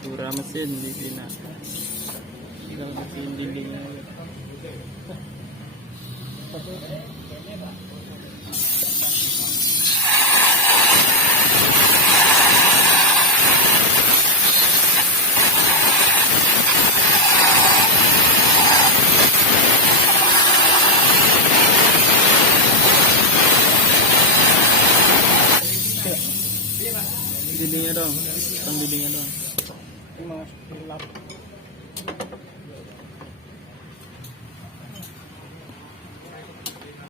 Pura mesin di sini. Tinggal mesin dindingnya. Dindingnya dong, dindingnya dong. Mas,